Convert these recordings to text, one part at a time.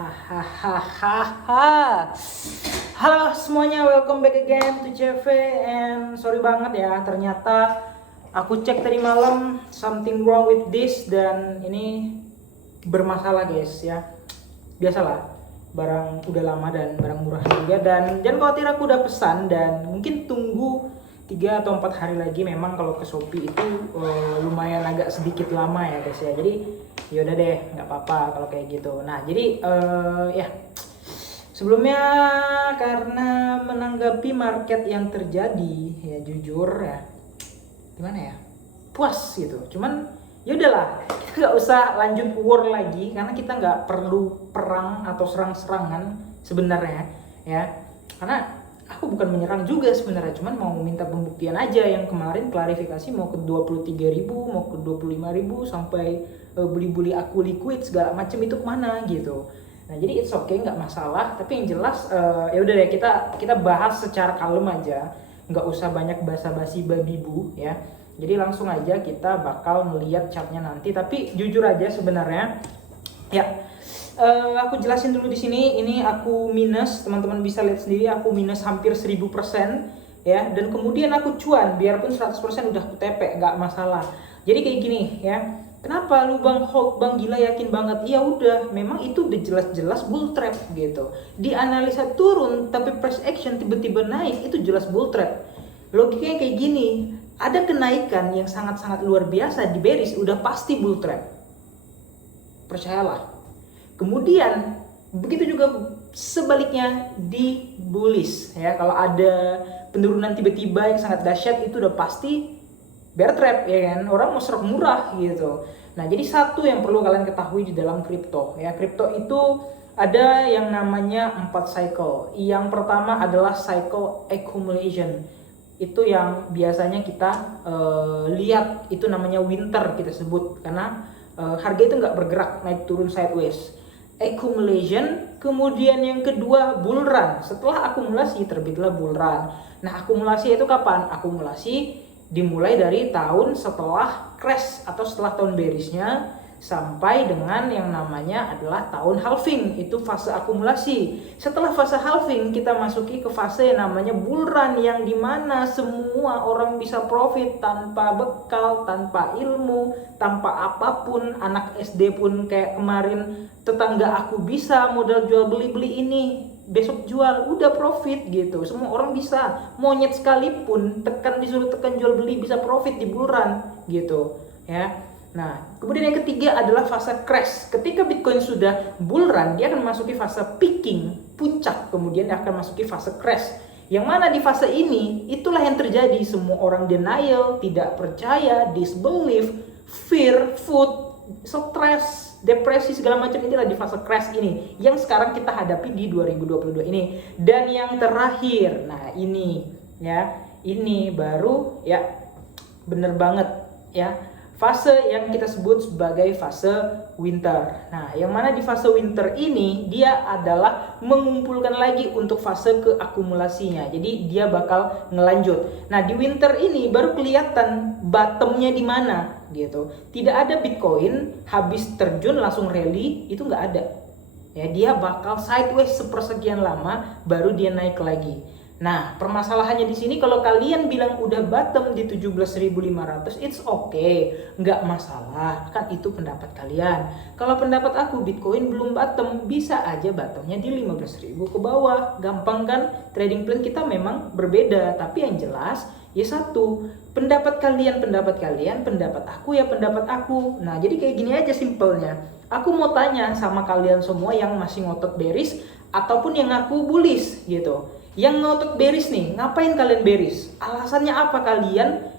Hahaha. Halo semuanya, welcome back again to CV. And sorry banget ya, ternyata aku cek tadi malam something wrong with this dan ini bermasalah guys ya. Biasalah, barang udah lama dan barang murah juga, dan jangan khawatir, aku udah pesan dan mungkin tunggu 3 atau 4 hari lagi. Memang kalau ke Shopee itu lumayan agak sedikit lama ya guys ya. Jadi yaudah deh, nggak apa-apa kalau kayak gitu. Nah jadi ya sebelumnya, karena menanggapi market yang terjadi ya, jujur ya, gimana ya, puas gitu. Cuman ya udahlah, kita nggak usah lanjut war lagi karena kita nggak perlu perang atau serang-serangan sebenarnya ya. Karena aku bukan menyerang juga sebenarnya, cuman mau minta pembuktian aja. Yang kemarin klarifikasi mau ke 23.000, mau ke 25.000, sampai beli-beli aku liquid segala macam itu kemana gitu. Nah jadi it's okay, nggak masalah. Tapi yang jelas ya udah deh, kita bahas secara kalem aja, nggak usah banyak basa-basi babi bu ya. Jadi langsung aja kita bakal melihat chartnya nanti. Tapi jujur aja sebenarnya ya, aku jelasin dulu di sini. Ini aku minus, teman-teman bisa lihat sendiri, aku minus hampir 1000% ya. Dan kemudian aku cuan, biarpun 100% udah aku TP, nggak masalah. Jadi kayak gini ya. Kenapa lu bang hold, bang gila yakin banget? Ya udah, memang itu udah jelas-jelas bull trap gitu. Di analisa turun tapi price action tiba-tiba naik, itu jelas bull trap. Logikanya kayak gini, ada kenaikan yang sangat-sangat luar biasa di bearish, udah pasti bull trap. Percayalah. Kemudian begitu juga sebaliknya di bullish ya. Kalau ada penurunan tiba-tiba yang sangat dahsyat, itu udah pasti bear trap ya kan. Orang mau serap murah gitu. Nah, jadi satu yang perlu kalian ketahui di dalam kripto ya. Kripto itu ada yang namanya 4 cycle. Yang pertama adalah cycle accumulation. Itu yang biasanya kita lihat, itu namanya winter kita sebut, karena harga itu nggak bergerak, naik turun sideways. Accumulation. Kemudian yang kedua bull run. Setelah akumulasi terbitlah bull run. Nah, akumulasi itu kapan? Akumulasi dimulai dari tahun setelah crash atau setelah tahun bearishnya sampai dengan yang namanya adalah tahun halving. Itu fase akumulasi. Setelah fase halving kita masuki ke fase yang namanya bull run, yang dimana semua orang bisa profit tanpa bekal, tanpa ilmu, tanpa apapun. Anak SD pun kayak kemarin tetangga aku bisa modal jual beli ini, besok jual udah profit gitu. Semua orang bisa, monyet sekalipun disuruh tekan jual beli bisa profit di bull run gitu ya. Nah, kemudian yang ketiga adalah fase crash. Ketika Bitcoin sudah bull run, dia akan masuki fase peaking, puncak, kemudian dia akan masuki fase crash. Yang mana di fase ini, itulah yang terjadi. Semua orang denial, tidak percaya, disbelief, fear, food, stress, depresi, segala macam. Inilah di fase crash ini, yang sekarang kita hadapi di 2022 ini. Dan yang terakhir, nah ini ya, ini baru ya, bener banget ya, fase yang kita sebut sebagai fase winter. Nah, yang mana di fase winter ini dia adalah mengumpulkan lagi untuk fase keakumulasinya. Jadi dia bakal ngelanjut. Nah, di winter ini baru kelihatan bottomnya di mana gitu. Tidak ada Bitcoin habis terjun langsung rally, itu nggak ada. Ya, dia bakal sideways sepersekian lama baru dia naik lagi. Nah, permasalahannya di sini, kalau kalian bilang udah bottom di 17.500, it's okay, nggak masalah, kan itu pendapat kalian. Kalau pendapat aku, Bitcoin belum bottom, bisa aja bottomnya di 15.000 ke bawah. Gampang kan? Trading plan kita memang berbeda, tapi yang jelas ya satu, pendapat kalian, pendapat aku ya pendapat aku. Nah, jadi kayak gini aja simpelnya. Aku mau tanya sama kalian semua yang masih ngotot bearish ataupun yang ngaku bullish gitu. Yang ngotot bearish nih, ngapain kalian bearish? Alasannya apa kalian?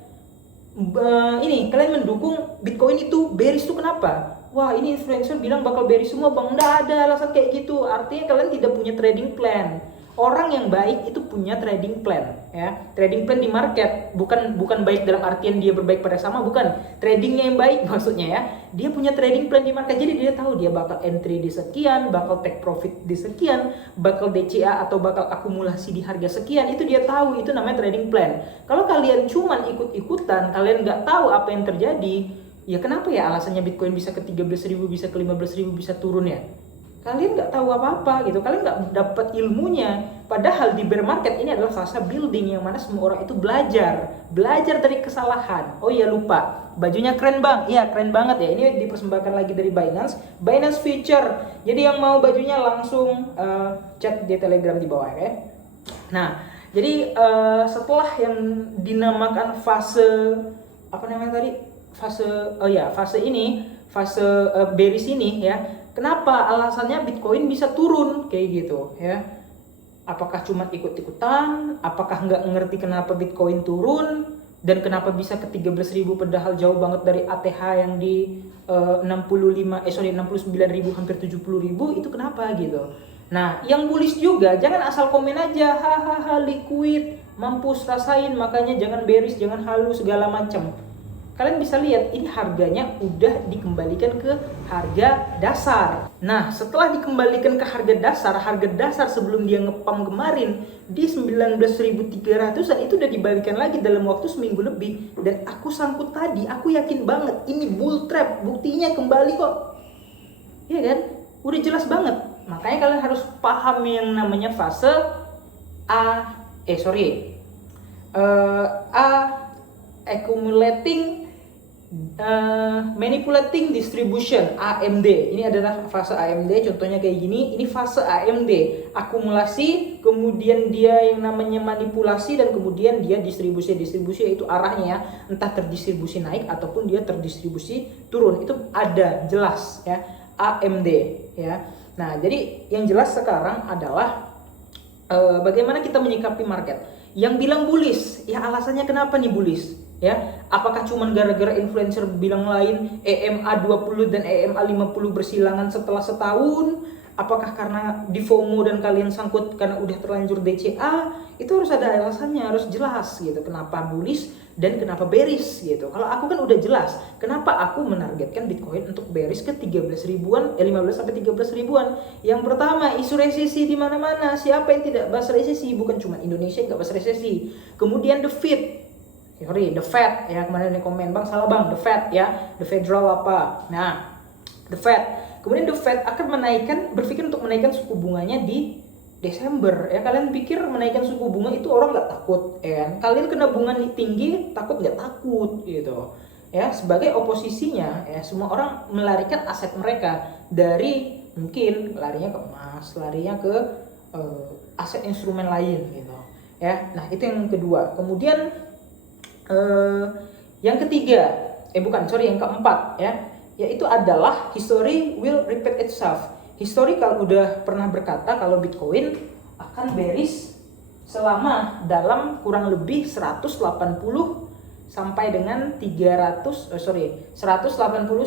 Kalian mendukung Bitcoin itu bearish itu kenapa? Wah, ini influencer bilang bakal bearish semua bang. Nggak ada alasan kayak gitu. Artinya kalian tidak punya trading plan. Orang yang baik itu punya trading plan ya. Trading plan di market bukan baik dalam artian dia berbaik pada sama, bukan. Tradingnya yang baik maksudnya ya. Dia punya trading plan di market, jadi dia tahu dia bakal entry di sekian, bakal take profit di sekian, bakal DCA atau bakal akumulasi di harga sekian. Itu dia tahu, itu namanya trading plan. Kalau kalian cuman ikut-ikutan, kalian nggak tahu apa yang terjadi, ya kenapa ya alasannya Bitcoin bisa ke 13.000, bisa ke 15.000, bisa turun ya? kalian nggak tahu apa-apa gitu, kalian nggak dapat ilmunya. Padahal di bear market ini adalah fase building yang mana semua orang itu belajar dari kesalahan. Oh iya, lupa, bajunya keren bang. Iya, keren banget ya, ini dipersembahkan lagi dari Binance Future. Jadi yang mau bajunya langsung chat di Telegram di bawah ya. Nah, jadi setelah yang dinamakan fase apa namanya tadi, fase ini, fase bearish ini ya, kenapa alasannya Bitcoin bisa turun kayak gitu ya? Apakah cuma ikut-ikutan? Apakah nggak ngerti kenapa Bitcoin turun? Dan kenapa bisa ke 13.000 padahal jauh banget dari ATH yang di 69.000 hampir 70.000, itu kenapa gitu. Nah, yang bullish juga jangan asal komen aja, hahaha liquid, mampus rasain, makanya jangan bearish, jangan halu segala macam. Kalian bisa lihat ini harganya udah dikembalikan ke harga dasar. Nah, setelah dikembalikan ke harga dasar sebelum dia ngepam kemarin di 19.300-an itu udah dibalikan lagi dalam waktu seminggu lebih. Dan aku sangkut tadi, aku yakin banget ini bull trap, buktinya kembali kok. Iya kan? Udah jelas banget. Makanya kalian harus paham yang namanya fase accumulating manipulating distribution, AMD. Ini adalah fase AMD, contohnya kayak gini. Ini fase AMD, akumulasi, kemudian dia yang namanya manipulasi, dan kemudian dia distribusi yaitu arahnya ya, entah terdistribusi naik ataupun dia terdistribusi turun. Itu ada jelas ya, AMD ya. Nah, jadi yang jelas sekarang adalah bagaimana kita menyikapi market. Yang bilang bullish, ya alasannya kenapa nih bullish? Ya, apakah cuman gara-gara influencer bilang lain EMA 20 dan EMA 50 bersilangan setelah setahun? Apakah karena di FOMO dan kalian sangkut karena udah terlanjur DCA? Itu harus ada alasannya, harus jelas gitu. Kenapa bullish dan kenapa bearish gitu. Kalau aku kan udah jelas, kenapa aku menargetkan Bitcoin untuk bearish ke 13 ribuan, 15 sampai 13 ribuan. Yang pertama, isu resesi di mana-mana. Siapa yang tidak bahas resesi? Bukan cuma Indonesia nggak bahas resesi. Kemudian the Fed ya, kemarin ada komen bang salah bang, the Fed ya, the Federal apa. Nah, the Fed, kemudian the Fed akan berpikir untuk menaikkan suku bunganya di Desember ya. Kalian pikir menaikkan suku bunga itu orang nggak takut ya? Kalian kena bunga tinggi takut nggak? Takut gitu ya. Sebagai oposisinya ya, semua orang melarikan aset mereka dari, mungkin larinya ke emas, larinya ke aset instrumen lain gitu ya. Nah, itu yang kedua. Kemudian yang keempat ya, yaitu adalah history will repeat itself. History kalau udah pernah berkata kalau Bitcoin akan bearish selama dalam kurang lebih 180 sampai dengan 180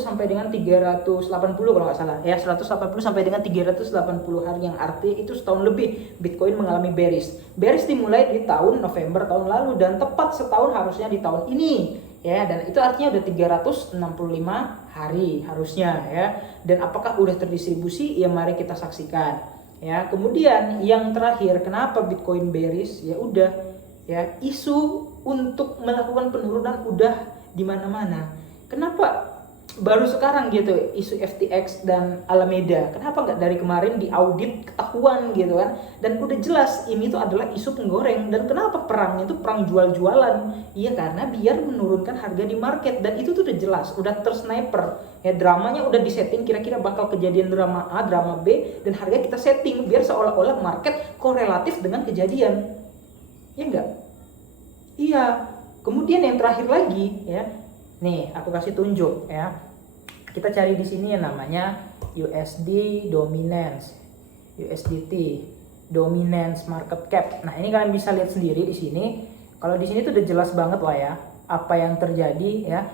sampai dengan 380 kalau nggak salah ya, 180 sampai dengan 380 hari, yang artinya itu setahun lebih Bitcoin mengalami bearish dimulai di tahun November tahun lalu dan tepat setahun harusnya di tahun ini ya, dan itu artinya udah 365 hari harusnya ya. Dan apakah udah terdistribusi? Ya mari kita saksikan ya. Kemudian yang terakhir, kenapa Bitcoin bearish? Ya udah ya, isu untuk melakukan penurunan udah di mana-mana. Kenapa baru sekarang gitu isu FTX dan Alameda? Kenapa nggak dari kemarin diaudit ketahuan gitu kan? Dan udah jelas ini tuh adalah isu penggoreng. Dan kenapa perangnya itu perang jual-jualan? Iya, karena biar menurunkan harga di market, dan itu tuh udah jelas, udah tersniper. Ya, dramanya udah disetting, kira-kira bakal kejadian drama A, drama B, dan harga kita setting biar seolah-olah market korelatif dengan kejadian. Ya enggak? Iya. Kemudian yang terakhir lagi ya. Nih, aku kasih tunjuk ya. Kita cari di sini yang namanya USD dominance. USDT dominance market cap. Nah, ini kalian bisa lihat sendiri di sini. Kalau di sini tuh udah jelas banget lah ya apa yang terjadi ya.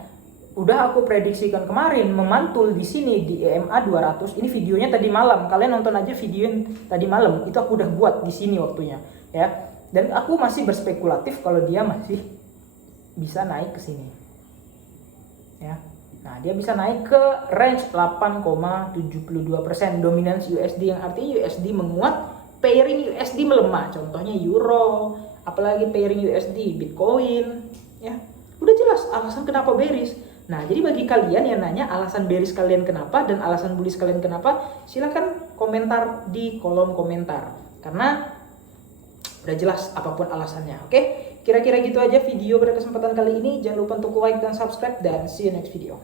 Udah aku prediksikan kemarin memantul di sini di EMA 200. Ini videonya tadi malam. Kalian nonton aja video yang tadi malam. Itu aku udah buat di sini waktunya ya. Dan aku masih berspekulatif kalau dia masih bisa naik ke sini. Ya. Nah, dia bisa naik ke range 8,72% dominance USD, yang artinya USD menguat, pairing USD melemah. Contohnya euro, apalagi pairing USD, Bitcoin, ya. Udah jelas alasan kenapa bearish. Nah, jadi bagi kalian yang nanya alasan bearish kalian kenapa dan alasan bullish kalian kenapa, silahkan komentar di kolom komentar. Karena udah jelas apapun alasannya, oke? Kira-kira gitu aja video pada kesempatan kali ini. Jangan lupa untuk like dan subscribe dan see you next video.